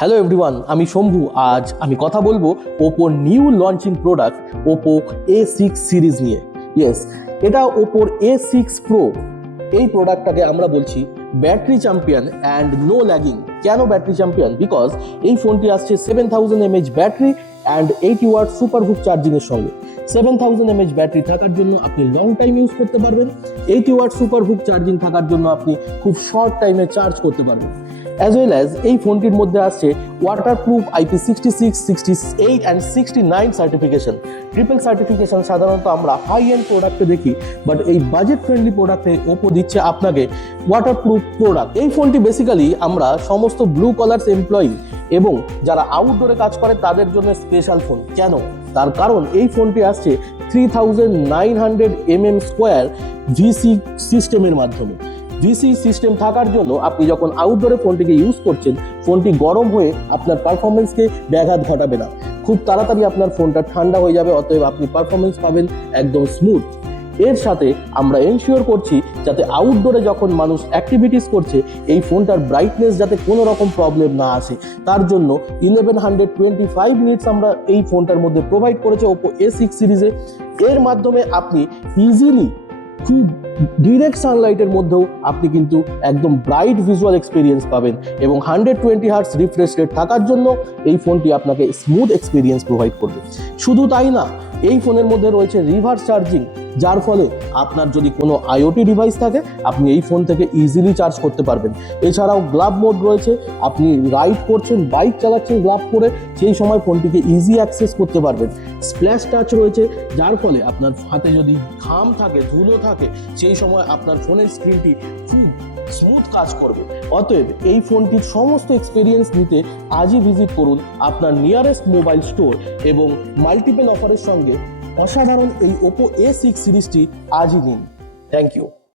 Hello everyone, আমি শম্ভু। আজ আমি কথা বলবো ওপোর new launching product Oppo A6 series নিয়ে। ইয়েস, এটা ওপোর A6 প্রো। এই প্রোডাক্টটাকে আমরা বলছি battery champion and no lagging. কেন ব্যাটারি চ্যাম্পিয়ন? বিকজ এই ফোনটি আসছে 7000 mAh battery and 80 watt super VOOC চার্জিংয়ের সঙ্গে। 7000 mAh ব্যাটারি থাকার জন্য আপনি লং টাইম ইউজ করতে পারবেন। 80 ওয়াট সুপার হুক চার্জিং থাকার জন্য আপনি খুব শর্ট টাইমে চার্জ করতে পারবেন। অ্যাজ ওয়েল অ্যাজ এই ফোনটির মধ্যে আসছে waterproof IP66, 68 and 69 certification. Triple certification সাধারণত আমরা হাই এন্ড প্রোডাক্টে দেখি, বাট এই বাজেট ফ্রেন্ডলি প্রোডাক্টে ওপো দিচ্ছে আপনাকে ওয়াটারপ্রুফ প্রোডাক্ট। এই ফোনটি বেসিক্যালি আমরা সমস্ত ব্লু কলার্স এমপ্লয়ি এবং যারা আউটডোরে কাজ করে তাদের জন্য স্পেশাল ফোন। কেন? তার কারণ এই ফোনটি আসছে 3900 mm² ভিসি সিস্টেমের মাধ্যমে। ভিসি সিস্টেম থাকার জন্য আপনি যখন আউটডোরে ফোনটিকে ইউজ করছেন, ফোনটি গরম হয়ে আপনার পারফরমেন্সকে ব্যাঘাত ঘটাবে না। খুব তাড়াতাড়ি আপনার ফোনটা ঠান্ডা হয়ে যাবে, অতএব আপনি পারফরমেন্স পাবেন একদম স্মুথ। এর সাথে আমরা এনশিওর করছি যাতে আউটডোরে যখন মানুষ অ্যাক্টিভিটিস করছে এই ফোনটার ব্রাইটনেস যাতে কোনো রকম প্রবলেম না আসে, তার জন্য 1125 নিটস আমরা এই ফোনটার মধ্যে প্রোভাইড করেছে ওপো A6 সিরিজে। এর মাধ্যমে আপনি ইজিলি খুব ডিরেক্ট সানলাইটের মধ্যেও আপনি কিন্তু একদম ব্রাইট ভিজুয়াল এক্সপিরিয়েন্স পাবেন এবং 120 হার্টজ রিফ্রেশ রেট থাকার জন্য এই ফোনটি আপনাকে স্মুথ এক্সপিরিয়েন্স প্রোভাইড করবে। শুধু তাই না, এই ফোনের মধ্যে রয়েছে রিভার্স চার্জিং, যার ফলে আপনার যদি কোনো আইওটি ডিভাইস থাকে আপনি এই ফোন থেকে ইজিলি চার্জ করতে পারবেন। এছাড়াও গ্লাভ মোড রয়েছে, আপনি রাইড করছেন, বাইক চালাচ্ছেন গ্লাভ পরে, সেই সময় ফোনটিকে ইজি অ্যাক্সেস করতে পারবেন। স্প্ল্যাশ টাচ রয়েছে, যার ফলে আপনার হাতে যদি ঘাম থাকে, ধুলো থাকে, সেই সময় আপনার ফোনের স্ক্রিনটি খুব স্মুথ কাজ করবে। অতএব এই ফোনটির সমস্ত এক্সপিরিয়েন্স নিতে আজই ভিজিট করুন আপনার নিয়ারেস্ট মোবাইল স্টোর এবং মাল্টিপল অফারের সঙ্গে অসাধারণ এই ওপো A6 সিরিজটি আজই নিন। Thank you.